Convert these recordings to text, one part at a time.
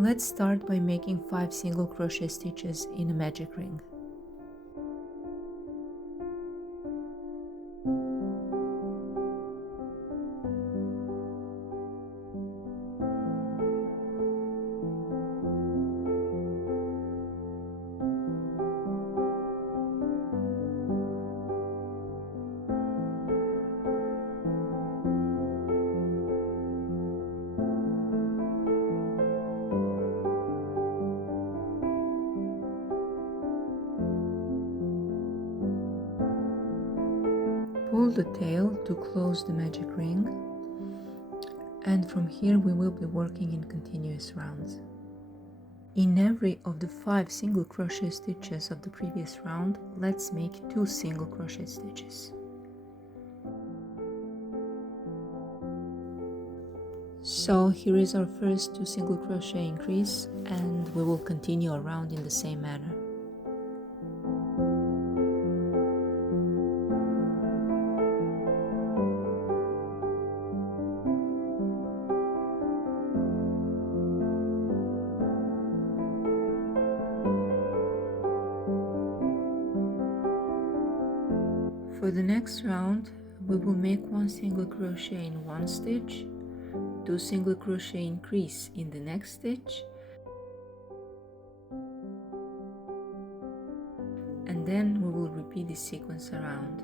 Let's start by making 5 single crochet stitches in a magic ring. Pull the tail to close the magic ring, and from here we will be working in continuous rounds. In every of the 5 single crochet stitches of the previous round, let's make 2 single crochet stitches. So here is our first 2 single crochet increase, and we will continue around in the same manner. For the next round, we will make 1 single crochet in one stitch, 2 single crochet increase in the next stitch, and then we will repeat this sequence around.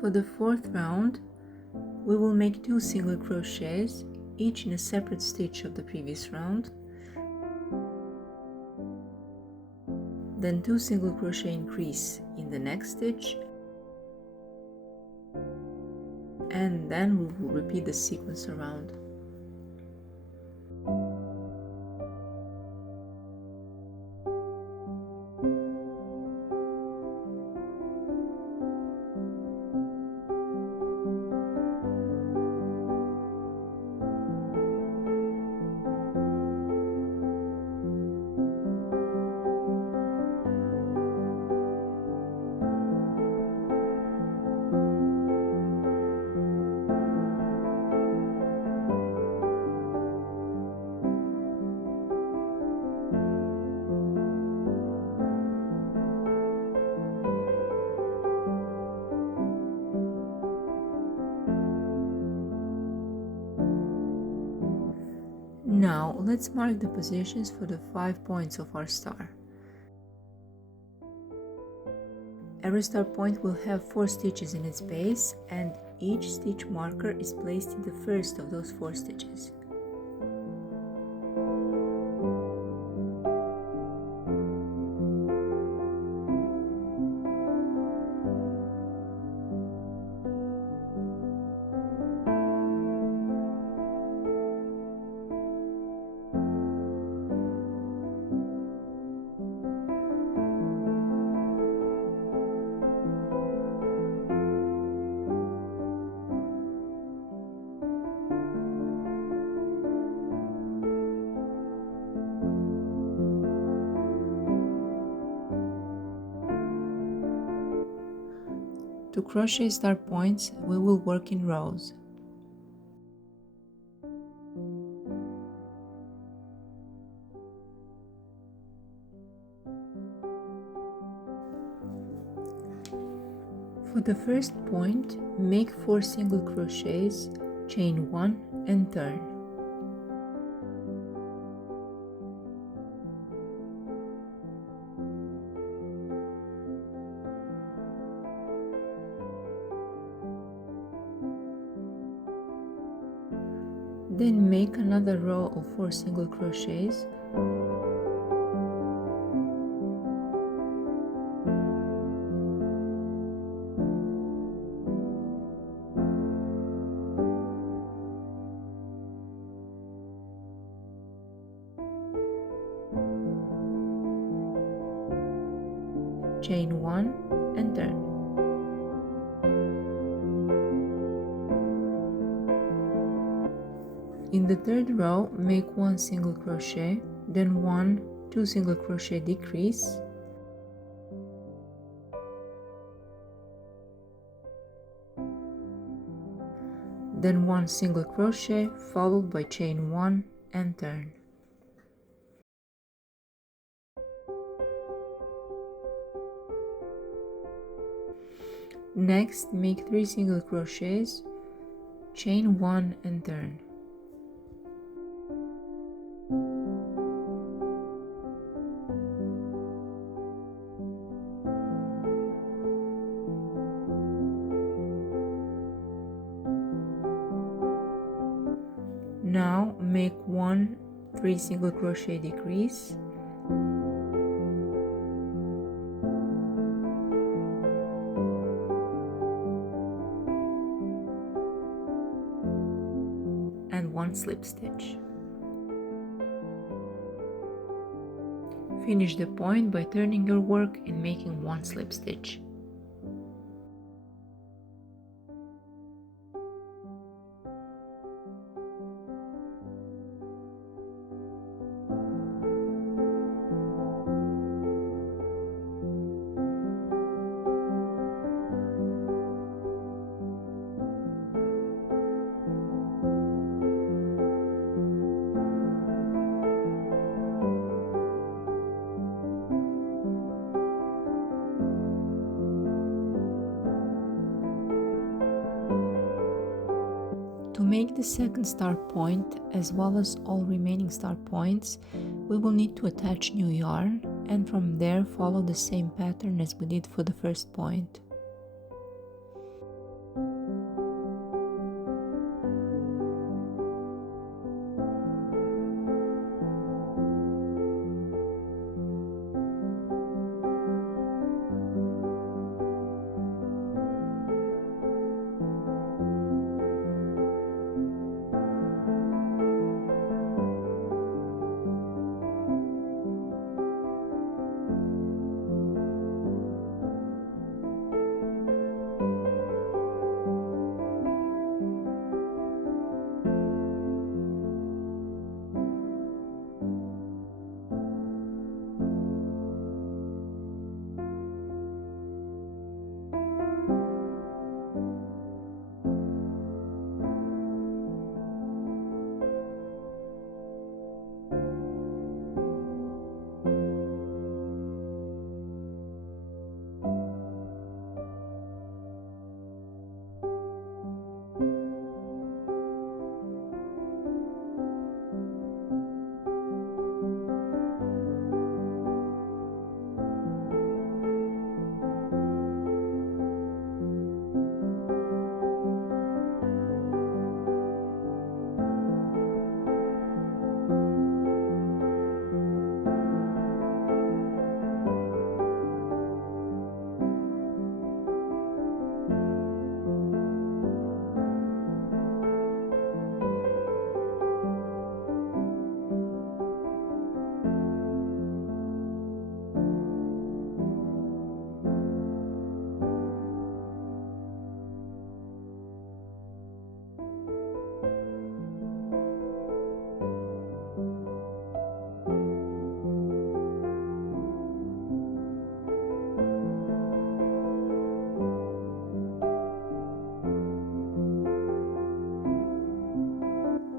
For the 4th round, we will make 2 single crochets, each in a separate stitch of the previous round, then 2 single crochet increase in the next stitch, and then we will repeat the sequence around. Now let's mark the positions for the 5 points of our star. Every star point will have 4 stitches in its base, and each stitch marker is placed in the first of those 4 stitches. To crochet star points, we will work in rows. For the first point, make 4 single crochets, chain 1 and turn. Then make another row of 4 single crochets, chain 1 and turn. In the third row, make 1 single crochet, then 2 single crochet decrease, then 1 single crochet followed by chain 1 and turn. Next, make 3 single crochets, chain 1 and turn. Now make 3 single crochet decrease, and 1 slip stitch. Finish the point by turning your work and making 1 slip stitch. To make the second start point, as well as all remaining start points, we will need to attach new yarn, and from there follow the same pattern as we did for the first point.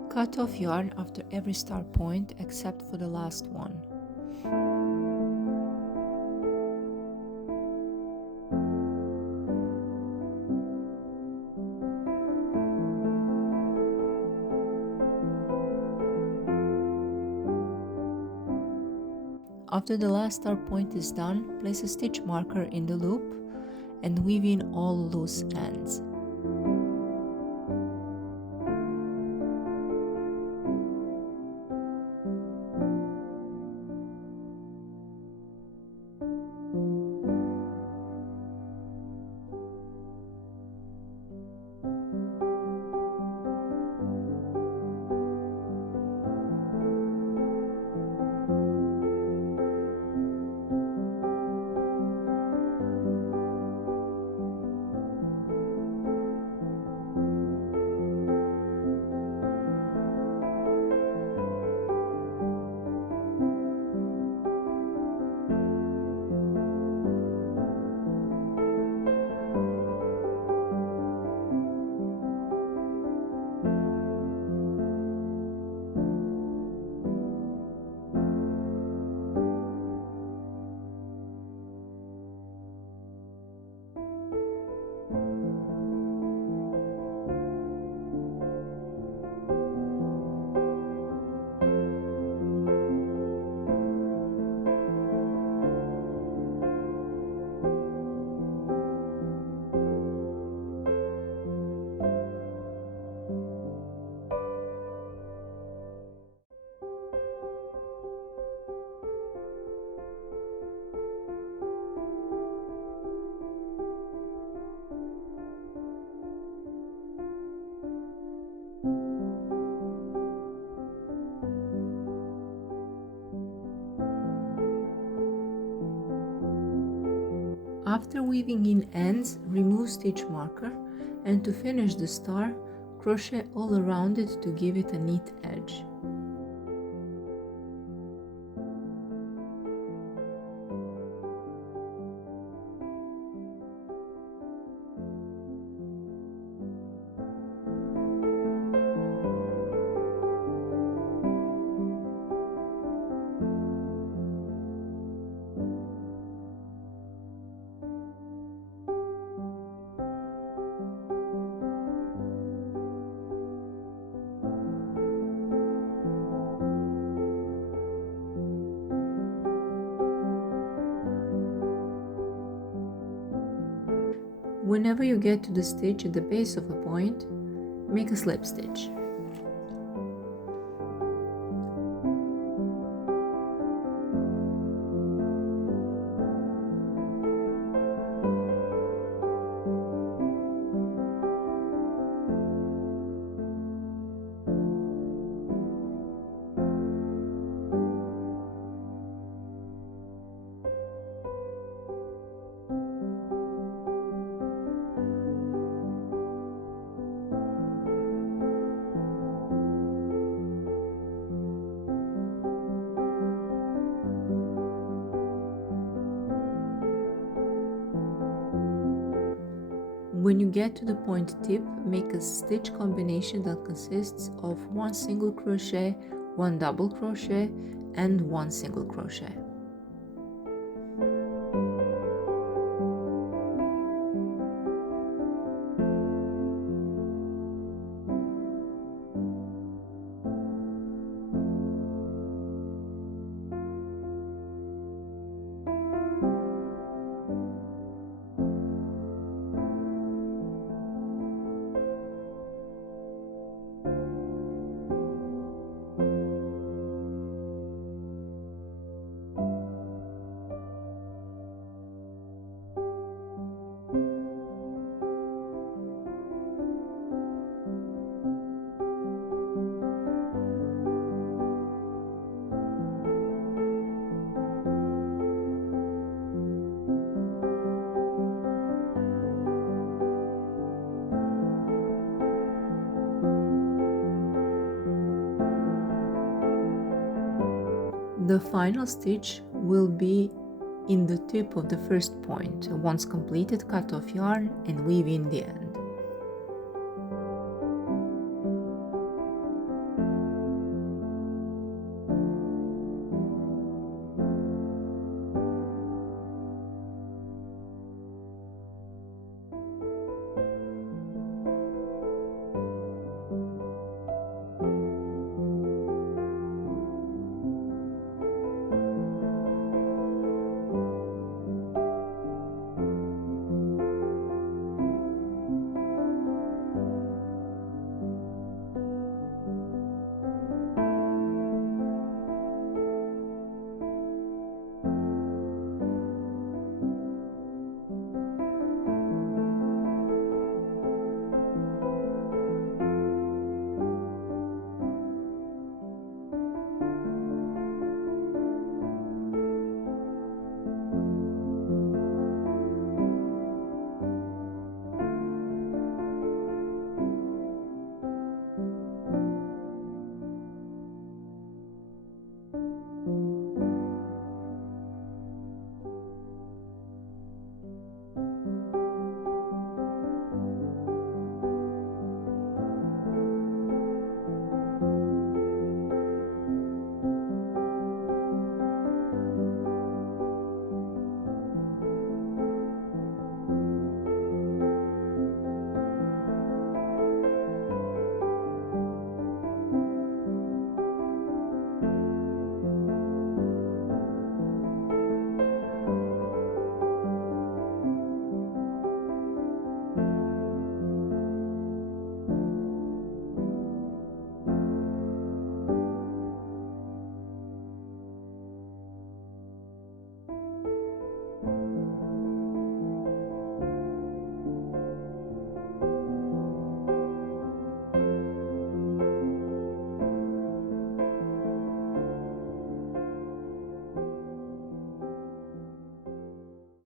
Cut off yarn after every start point except for the last one. After the last start point is done, place a stitch marker in the loop and weave in all loose ends. After weaving in ends, remove stitch marker, and to finish the star, crochet all around it to give it a neat edge. Whenever you get to the stitch at the base of a point, make a slip stitch. When you get to the point tip, make a stitch combination that consists of 1 single crochet, 1 double crochet, and 1 single crochet. The final stitch will be in the tip of the first point. Once completed, cut off yarn and weave in the end.